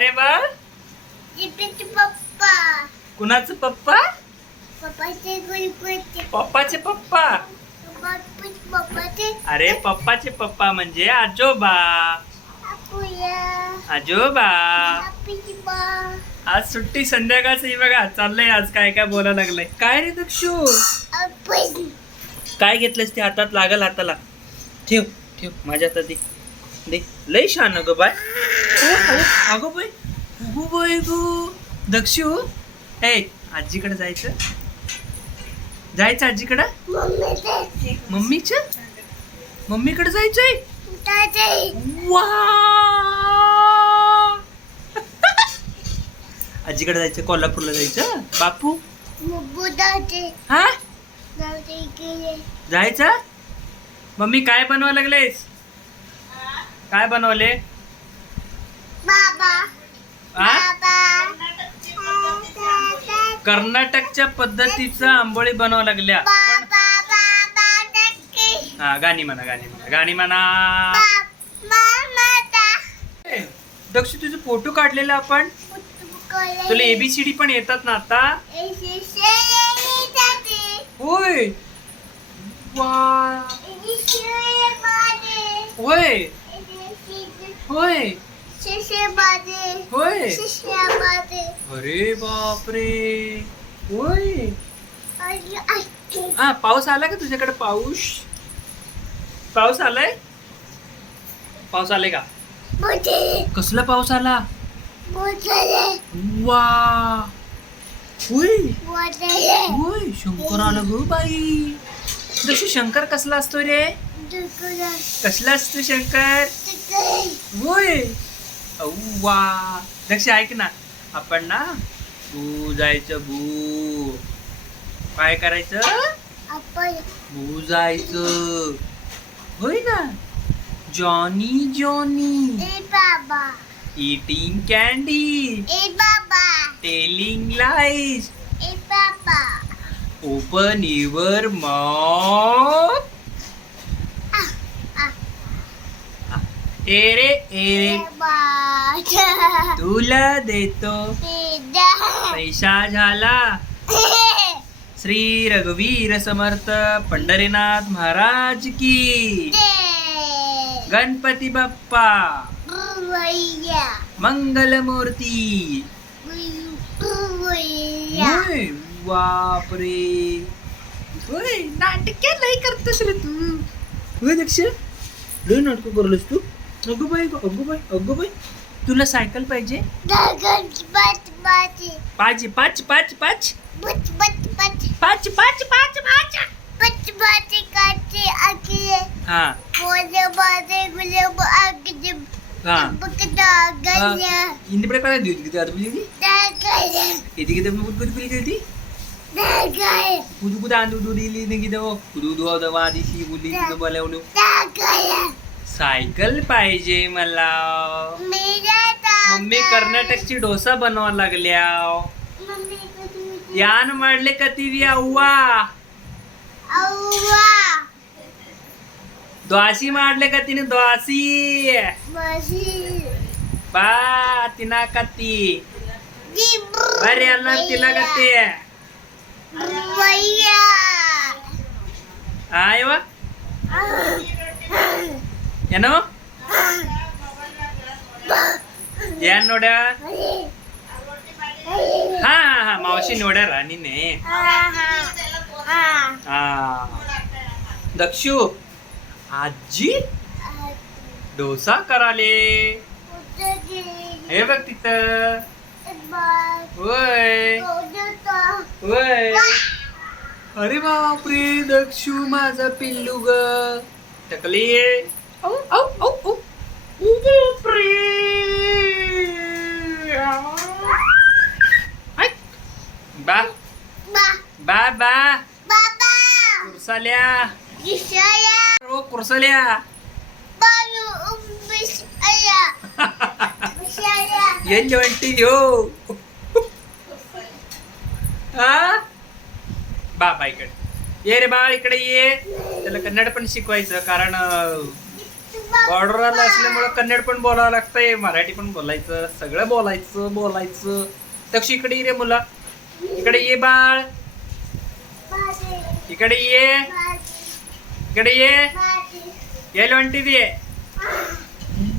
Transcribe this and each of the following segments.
रे बाळ? पप्पा कुणाचं पप्पा? पप्पाचे गुलगुलचे पप्पाचे पप्पा. पप्पाचे अरे पप्पाचे पप्पा म्हणजे आजोबा. आपुया आजोबा. आपुची बा आज सुट्टी संध्याकाळच बघा चाललंय. आज काय काय बोलायला लागलंय. काय रे दक्षू? आपण काय घेतलंस ते हातात? लागल हाताला. ठेव ठेव माझ्या हातात दे. दे. लय छान ग बाय. अगो बाय. गो बाय गो. दक्षू हे आजीकडे जायचं. जायचं आजीकडं. मम्मीच्या मम्मीकडे जायचंय. वा आजीकडे जायचं. कोल्हापूरला जायचं. बापू हा जायचं. मम्मी काय बनवायला लागलेस? काय बनवले? बाबा हा बाबा कर्नाटकच्या पद्धतीचं आंबोळी बनवावं लागल्या. बाबा बाबा नक्की हा गाणी म्हणा गाणी म्हणा गाणी म्हणा. मामा ए, दक्ष तुझं फोटो काढलेला आपण. तुला एबीसीडी पण येतात ना आता? होय. वा होय होय होय. अरे बापरे. होय. हा पाऊस आला का तुझ्याकडे? पाऊस पाऊस आलाय. पाऊस आलाय का? कसला पाऊस आला? वा होय होय. शंकर आला ग बाई. जशी शंकर कसला असतो रे? कसला असतो शंकर? होय. वा दक्ष ऐक ना. आपण ना भू जायचं. भू काय करायचं? भू जायचं. होय ना. जॉनी जॉनी बाबा eating candy, बाबा telling lies, बाबा open your mouth. Array array तुला देतो पैसा झाला. श्री रघुवीर समर्थ पंढरीनाथ महाराज की. गणपती बाप्पा मंगलमूर्ती. होय. बापरे. होय नाटक लय करतोस रे तू. होय दक्ष लय नाटक करलोस तू. अगो बाई अगो बाई अगो बाई. तुला सायकल पाहिजे? पाच पाच पाच पाच पाच पाच पाच पाच. हा हिंदी पडे काय देऊ किती आता बोलली किती किती कुठे किती कुदू कुदं आंदू दुरी किती कुदू दो दवा दिशी बोलली तिथं बोलावलं. सायकल पाहिजे मला. मम्मी कर्नाटकची डोसा बनवा लागल्या. यान मांडले का ती अव्वा. द्वासी मांडले का तिने? द्वासी बा तिना कत्ती बरे अल्ला तिला कत्ती आय वा ಏನೋ ಏನ್ ನೋಡ್ಯ? ಹಾ ಹಾ ಮಾವಶಿ ನೋಡ್ಯಾರ ನಿನ್ನೆ. हा दक्षू आजी डोसा कराले. हे बघ तिथं. होय होय. अरे बापरे दक्षू माझा पिल्लू ग. टकली औ औ औ औ. बापरे. बा बा बा कुरसाल्या. ओ कुरसाल्या. ಎಲ್ಲಿ ಹೊಂಟಿದ್ಯೋ? हा बा बा इकडे ये रे बा. इकडे ये. त्याला कन्नड पण शिकवायचं कारण बॉर्डरला असल्यामुळे कन्नड पण बोलावं लागतंय, मराठी पण बोलायचं, सगळं बोलायचं. तक्षी इकडे ये रे मुला, इकडे ये बाळ, इकडे ये, इकडे ये लोंटी दे.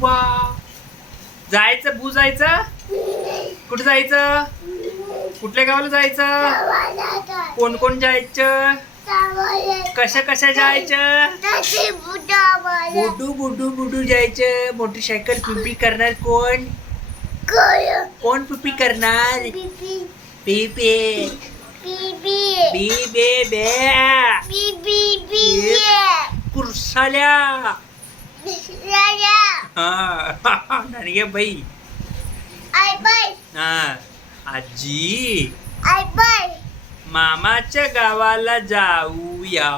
वा, जायचं जायचं. कुठं जायचं? कुठल्या गावाला जायचं? कोण जायचं? कशा जायचं? बुडू जायचं. मोटरसायकल पिपी करणार कोण पिपी करणार? पिपी कुरसाल्या. हा नानिया बाई. हा आजी, मामाच्या गावाला जाऊया.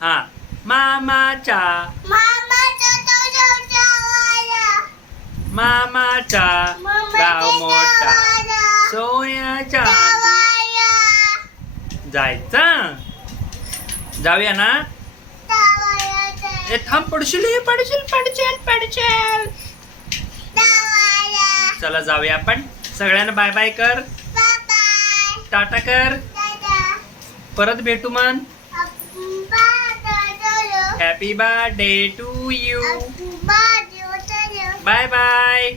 हा मामाच्या गाव मोठा, सोन्याच्या जायचं. जाऊया ना? ए थांब, पडशील. चला जाऊया आपण. सगळ्यांना बाय बाय कर, टाटा कर, परत भेटू मन. Happy birthday to you. Bye bye.